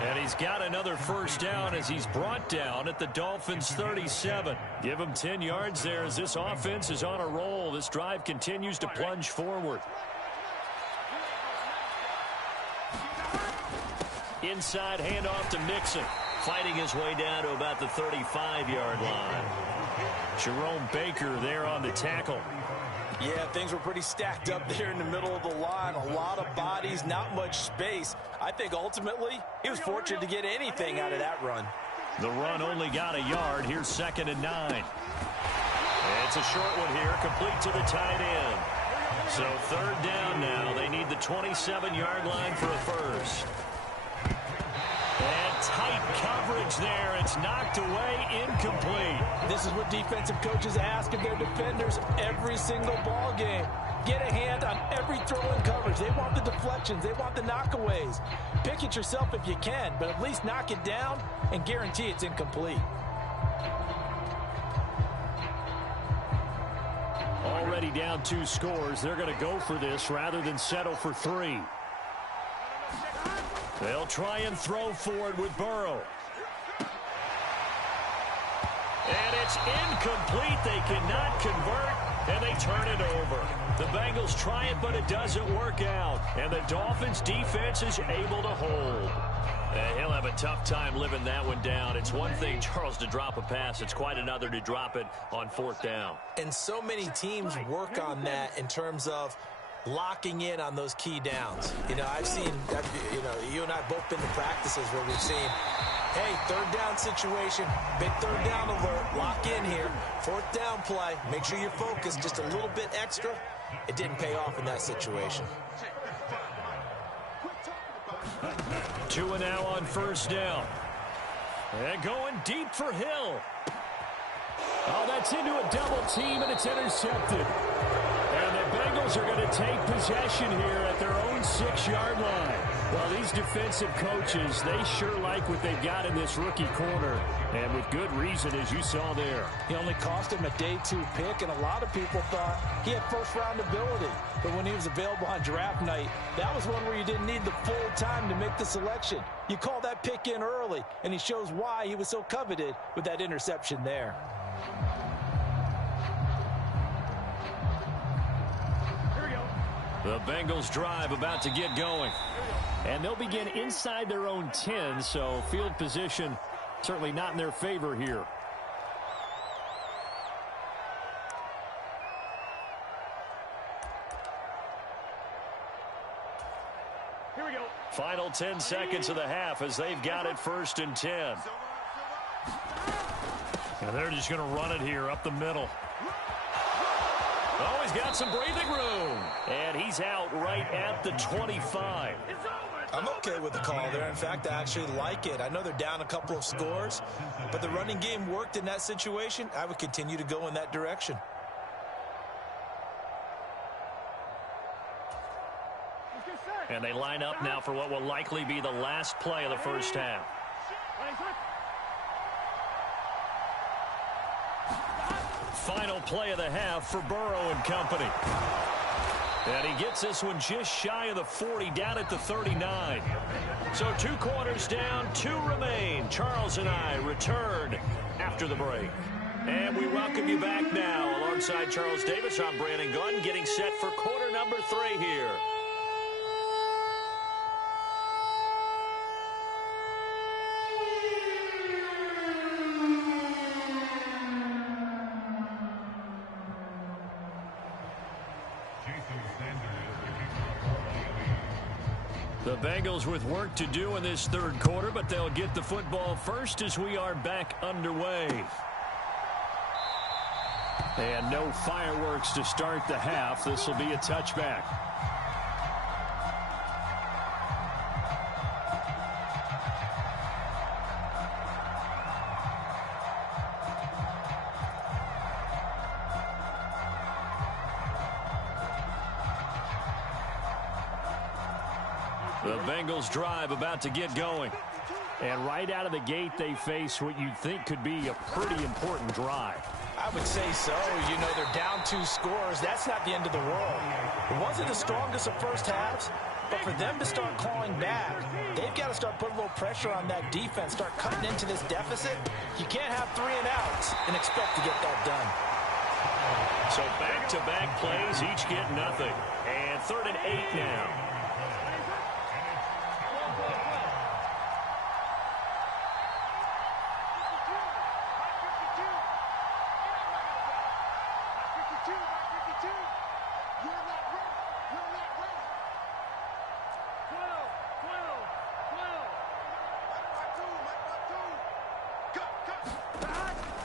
And he's got another first down as he's brought down at the Dolphins' 37. Give him 10 yards there as this offense is on a roll. This drive continues to plunge forward. Inside handoff to Mixon. fighting his way down to about the 35-yard line. Jerome Baker there on the tackle. Yeah, things were pretty stacked up there in the middle of the line. A lot of bodies, not much space. I think ultimately he was fortunate to get anything out of that run. The run only got a yard. Here's 2nd and 9. It's a short one here, complete to the tight end. So 3rd down now. They need the 27-yard line for a first. And tight coverage there. It's knocked away, incomplete. This is what defensive coaches ask of their defenders every single ball game. Get a hand on every throw in coverage. They want the deflections. They want the knockaways. Pick it yourself if you can, but at least knock it down and guarantee it's incomplete. Already down 2 scores. They're going to go for this rather than settle for 3. They'll try and throw forward with Burrow. And it's incomplete. They cannot convert, and they turn it over. The Bengals try it, but it doesn't work out. And the Dolphins' defense is able to hold. He'll have a tough time living that one down. It's one thing, Charles, to drop a pass. It's quite another to drop it on 4th down. And so many teams work on that in terms of locking in on those key downs. You know, I've seen, you and I have both been to practices where we've seen, hey, 3rd down situation, big 3rd down alert, lock in here, 4th down play, make sure you're focused just a little bit extra. It didn't pay off in that situation. 2 and now on 1st down. And going deep for Hill. Oh, that's into a double team, and it's intercepted. And the Bengals are going to take possession here at their own 6-yard line. Well, these defensive coaches, they sure like what they've got in this rookie corner, and with good reason, as you saw there. He only cost him a day 2 pick, and a lot of people thought he had first-round ability. But when he was available on draft night, that was one where you didn't need the full time to make the selection. You call that pick in early, and he shows why he was so coveted with that interception there. The Bengals drive about to get going. And they'll begin inside their own 10, so field position certainly not in their favor here. Here we go. Final 10 seconds of the half as they've got it 1st and 10. And they're just going to run it here up the middle. Oh, he's got some breathing room. And he's out right at the 25. I'm okay with the call there. In fact, I actually like it. I know they're down a couple of scores, but the running game worked in that situation. I would continue to go in that direction. And they line up now for what will likely be the last play of the first half. Final play of the half for Burrow and company. And he gets this one just shy of the 40, down at the 39. So 2 quarters down, 2 remain. Charles and I return after the break. And we welcome you back now. Alongside Charles Davis, I'm Brandon Gunn, getting set for quarter number 3 here. The Bengals with work to do in this 3rd quarter, but they'll get the football first as we are back underway. And no fireworks to start the half. This will be a touchback. The Bengals drive about to get going. And right out of the gate, they face what you'd think could be a pretty important drive. I would say so. You know, they're down 2 scores. That's not the end of the world. It wasn't the strongest of first halves, but for them to start calling back, they've got to start putting a little pressure on that defense, start cutting into this deficit. You can't have 3 and outs and expect to get that done. So back-to-back plays, each get nothing. And 3rd and 8 now.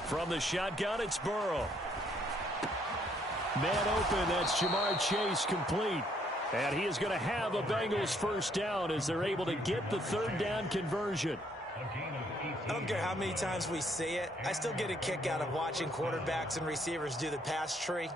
From the shotgun, it's Burrow. Man open, that's Jamar Chase complete. And he is going to have a Bengals first down as they're able to get the third down conversion. I don't care how many times we see it. I still get a kick out of watching quarterbacks and receivers do the pass tree.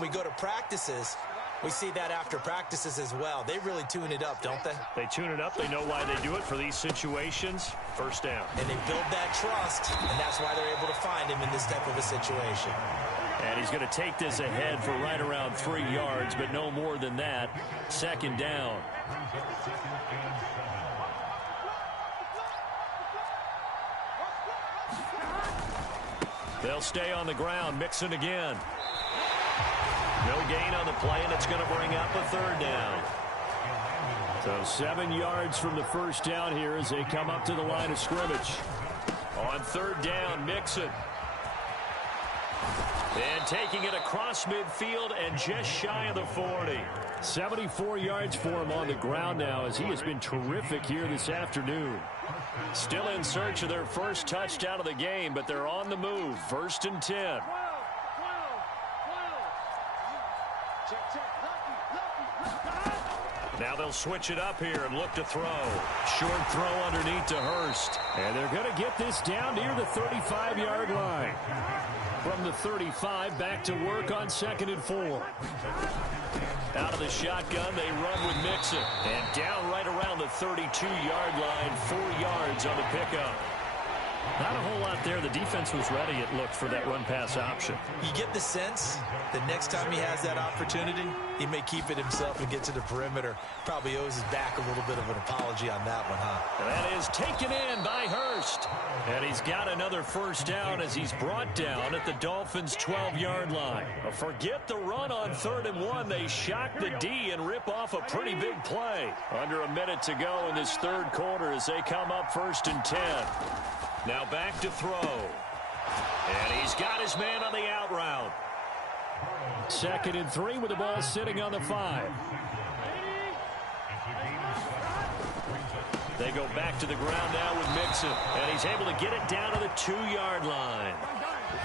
We go to practices, we see that after practices as well. They really tune it up, don't they? They tune it up. They know why they do it for these situations. First down. And they build that trust, and that's why they're able to find him in this type of a situation. And he's going to take this ahead for right around 3 yards, but no more than that. Second down. They'll stay on the ground. Mixon again. No gain on the play, and it's going to bring up a third down. So 7 yards from the first down here as they come up to the line of scrimmage. On third down, Mixon. And taking it across midfield and just shy of the 40. 74 yards for him on the ground now as he has been terrific here this afternoon. Still in search of their first touchdown of the game, but they're on the move. First and 10. Now they'll switch it up here and look to throw. Short throw underneath to Hurst. And they're going to get this down near the 35-yard line. From the 35, back to work on 2nd and 4. Out of the shotgun, they run with Mixon. And down right around the 32-yard line, 4 yards on the pickup. Not a whole lot there. The defense was ready, it looked, for that run-pass option. You get the sense that next time he has that opportunity, he may keep it himself and get to the perimeter. Probably owes his back a little bit of an apology on that one, huh? And that is taken in by Hurst. And he's got another first down as he's brought down at the Dolphins' 12-yard line. Forget the run on 3rd and 1. They shock the D and rip off a pretty big play. Under a minute to go in this third quarter as they come up 1st and 10. Now back to throw. And he's got his man on the out route. 2nd and 3 with the ball sitting on the 5. They go back to the ground now with Mixon. And he's able to get it down to the 2-yard line.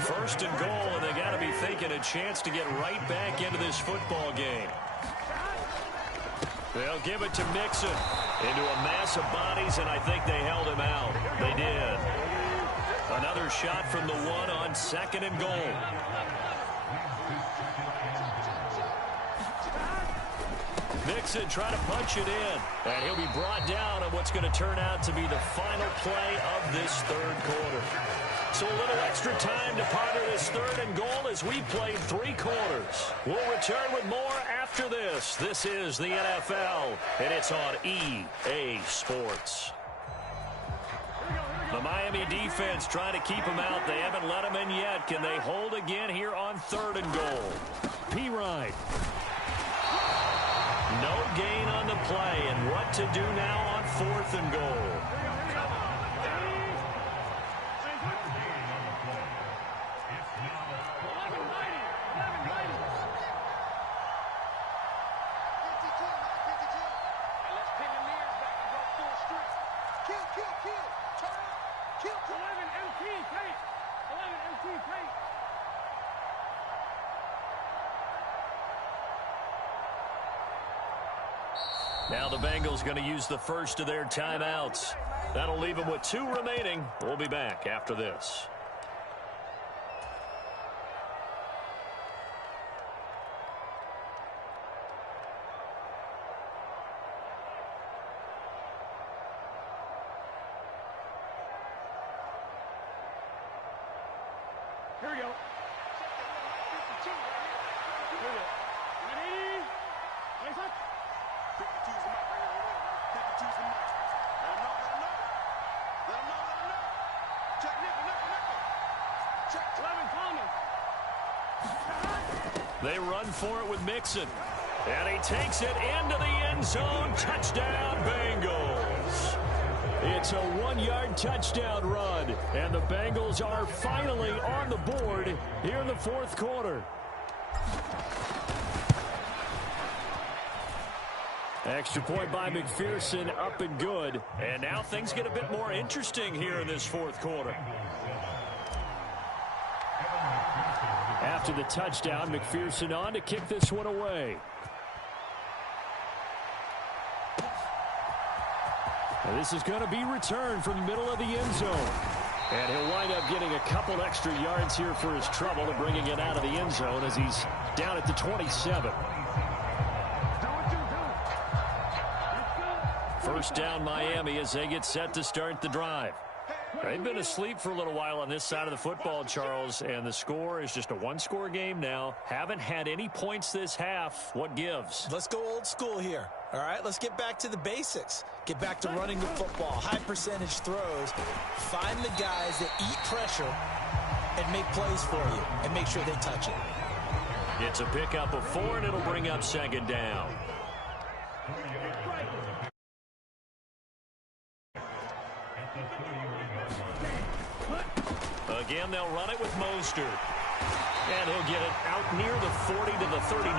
1st and goal, and they got to be thinking a chance to get right back into this football game. They'll give it to Mixon into a mass of bodies, and I think they held him out. They did. Another shot from the 1 on 2nd and goal. Mixon trying to punch it in, and he'll be brought down on what's going to turn out to be the final play of this third quarter. So a little extra time to ponder this 3rd and goal as we played 3 quarters. We'll return with more after this. This is the NFL, and it's on EA Sports. The Miami defense trying to keep them out. They haven't let them in yet. Can they hold again here on 3rd and goal? Pirine. No gain on the play, and what to do now on 4th and goal? Now the Bengals going to use the first of their timeouts. That'll leave them with 2 remaining. We'll be back after this. Here we go. Here we go. Ready? Nice up. 52's the mic right here. 52's the mic. Let him know, let him know. Let him know, let him know. Check nickel. Check 11 Coleman. They run for it with Mixon. And he takes it into the end zone. Touchdown, Bengals. It's a 1-yard touchdown run. And the Bengals are finally on the board here in the 4th quarter. Extra point by McPherson, up and good. And now things get a bit more interesting here in this fourth quarter. After the touchdown, McPherson on to kick this one away. And this is going to be returned from the middle of the end zone. And he'll wind up getting a couple extra yards here for his trouble and bringing it out of the end zone as he's down at the 27. First down Miami as they get set to start the drive. They've been asleep for a little while on this side of the football, Charles, and the score is just a one-score game now. Haven't had any points this half. What gives? Let's go old school here. All right, let's get back to the basics. Get back to running the football, high percentage throws. Find the guys that eat pressure and make plays for you and make sure they touch it. It's a pickup of 4, and it'll bring up second down. Again, they'll run it with Mostert. And he'll get it out near the 40 to the 39.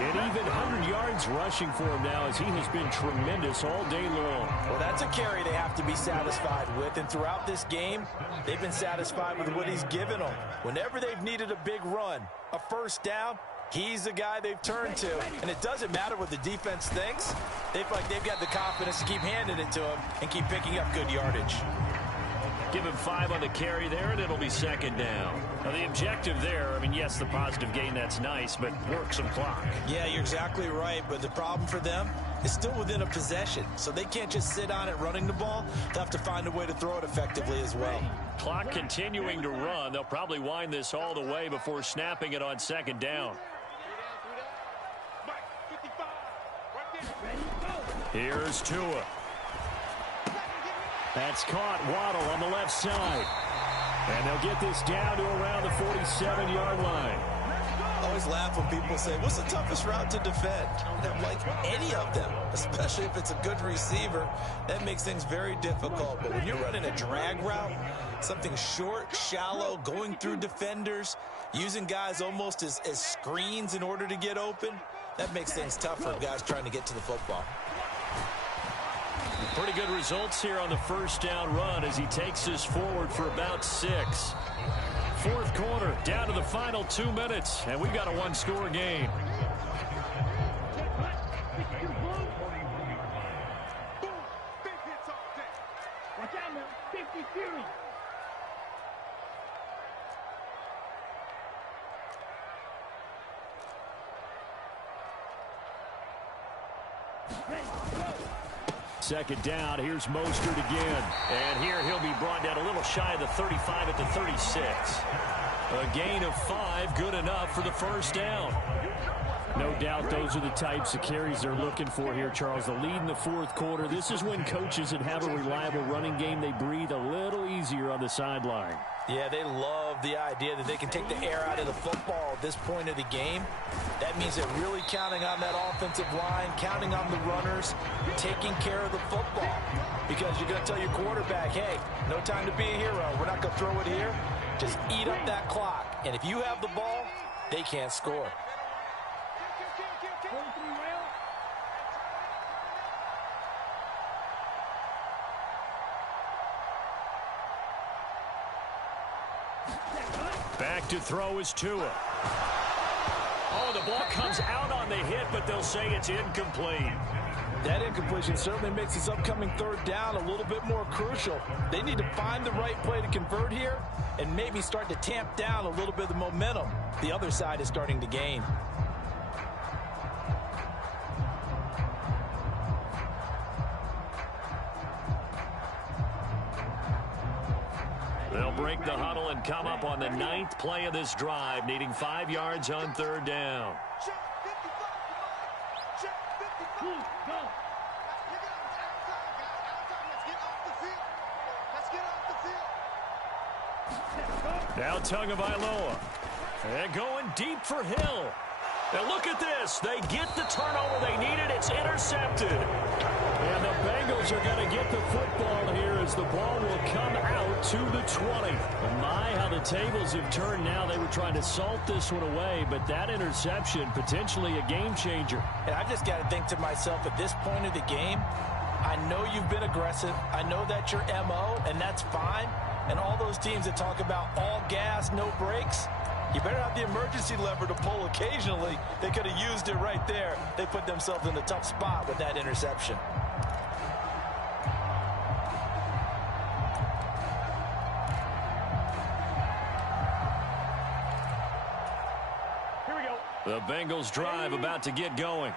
And even 100 yards rushing for him now as he has been tremendous all day long. Well, that's a carry they have to be satisfied with. And throughout this game, they've been satisfied with what he's given them. Whenever they've needed a big run, a first down, he's the guy they've turned to. And it doesn't matter what the defense thinks. They feel like they've got the confidence to keep handing it to him and keep picking up good yardage. Give him 5 on the carry there, and it'll be second down. Now, the objective there, I mean, yes, the positive gain, that's nice, but work some clock. Yeah, you're exactly right, but the problem for them is still within a possession, so they can't just sit on it running the ball. They'll have to find a way to throw it effectively as well. Clock continuing to run. They'll probably wind this all the way before snapping it on second down. Here's Tua. That's caught. Waddle on the left side. And they'll get this down to around the 47-yard line. I always laugh when people say, what's the toughest route to defend? And I'm like, any of them, especially if it's a good receiver. That makes things very difficult. But when you're running a drag route, something short, shallow, going through defenders, using guys almost as screens in order to get open, that makes things tough for guys trying to get to the football. Pretty good results here on the first down run as he takes this forward for about 6. Fourth quarter, down to the final 2 minutes, and we've got a one-score game. Watch out now, 50 Fury. Second down, here's Mostert again. And here he'll be brought down a little shy of the 35 at the 36. A gain of 5, good enough for the first down. No doubt those are the types of carries they're looking for here, Charles. The lead in the fourth quarter. This is when coaches that have a reliable running game, they breathe a little easier on the sideline. Yeah, they love the idea that they can take the air out of the football at this point of the game. That means they're really counting on that offensive line, counting on the runners, taking care of the football. Because you're going to tell your quarterback, hey, no time to be a hero. We're not going to throw it here. Just eat up that clock. And if you have the ball, they can't score. Back to throw is Tua. Oh, the ball comes out on the hit, but they'll say it's incomplete. That incompletion certainly makes this upcoming third down a little bit more crucial. They need to find the right play to convert here and maybe start to tamp down a little bit of the momentum the other side is starting to gain. They'll break the huddle and come up on the 9th play of this drive, needing 5 yards on third down. Now Tagovailoa. And going deep for Hill. Now look at this. They get the turnover they needed. It's intercepted. And the Bengals are going to get the football here as the ball will come out to the 20. My, how the tables have turned now. They were trying to salt this one away, but that interception, potentially a game changer. And I just got to think to myself, at this point of the game, I know you've been aggressive. I know that's your MO, and that's fine. And all those teams that talk about all gas, no brakes, you better have the emergency lever to pull occasionally. They could have used it right there. They put themselves in a tough spot with that interception. The Bengals drive about to get going.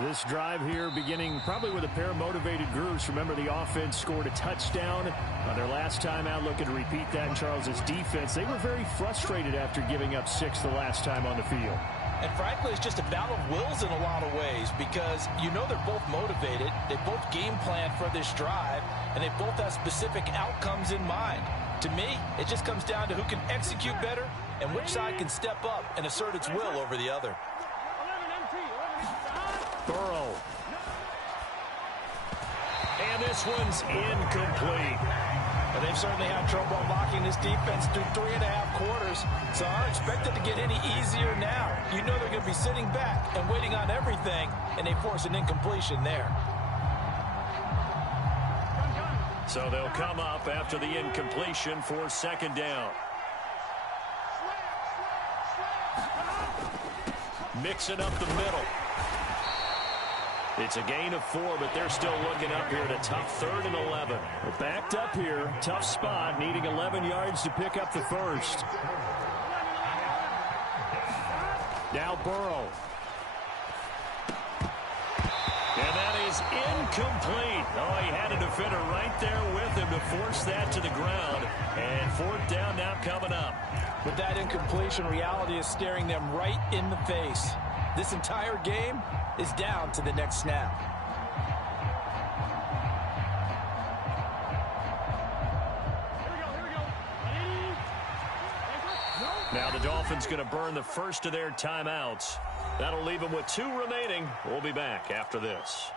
This drive here beginning probably with a pair of motivated groups. Remember, the offense scored a touchdown on their last time out, looking to repeat that in Charles's defense. They were very frustrated after giving up 6 the last time on the field. And frankly, it's just a battle of wills in a lot of ways because you know they're both motivated. They both game plan for this drive, and they both have specific outcomes in mind. To me, it just comes down to who can execute better and which side can step up and assert its will over the other. Burrow. And this one's incomplete. And they've certainly had trouble unlocking this defense through 3.5 quarters, so I don't expect it to get any easier now. You know they're going to be sitting back and waiting on everything, and they force an incompletion there. So they'll come up after the incompletion for second down. Mixing up the middle. It's a gain of 4, but they're still looking up here at a tough 3rd and 11. We're backed up here. Tough spot, needing 11 yards to pick up the first. Now Burrow. And that is incomplete. Oh, he had a defender right there with him to force that to the ground. And 4th down now coming up. With that incompletion, reality is staring them right in the face. This entire game is down to the next snap. Now the Dolphins going to burn the first of their timeouts. That'll leave them with 2 remaining. We'll be back after this.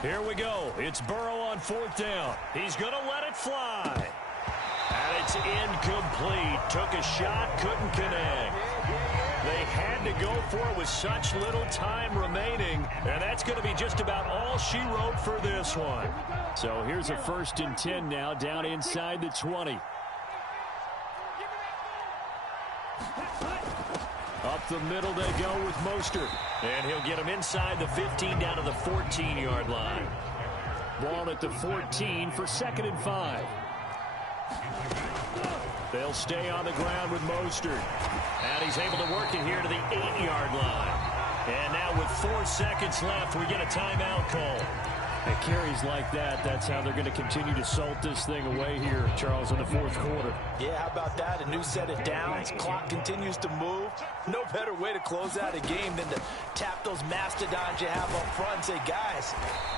Here we go. It's Burrow on 4th down. He's going to let it fly. And it's incomplete. Took a shot, couldn't connect. They had to go for it with such little time remaining. And that's going to be just about all she wrote for this one. So here's a 1st and 10 now, down inside the 20. Up the middle they go with Mostert. And he'll get him inside the 15 down to the 14-yard line. Ball at the 14 for 2nd and 5. They'll stay on the ground with Mostert. And he's able to work it here to the 8-yard line. And now with 4 seconds left, we get a timeout call. At carries like that, that's how they're going to continue to salt this thing away here, Charles, in the 4th quarter. Yeah, how about that? A new set of downs. Clock continues to move. No better way to close out a game than to tap those mastodons you have up front and say, guys,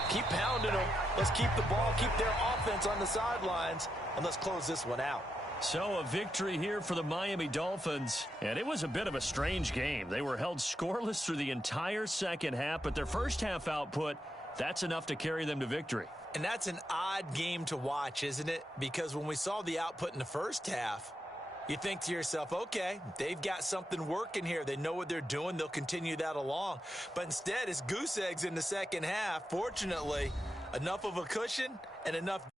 keep pounding them. Let's keep the ball, keep their offense on the sidelines, and let's close this one out. So a victory here for the Miami Dolphins. And it was a bit of a strange game. They were held scoreless through the entire second half, but their first half output, that's enough to carry them to victory. And that's an odd game to watch, isn't it? Because when we saw the output in the first half, you think to yourself, okay, they've got something working here. They know what they're doing. They'll continue that along. But instead, it's goose eggs in the second half. Fortunately, enough of a cushion and enough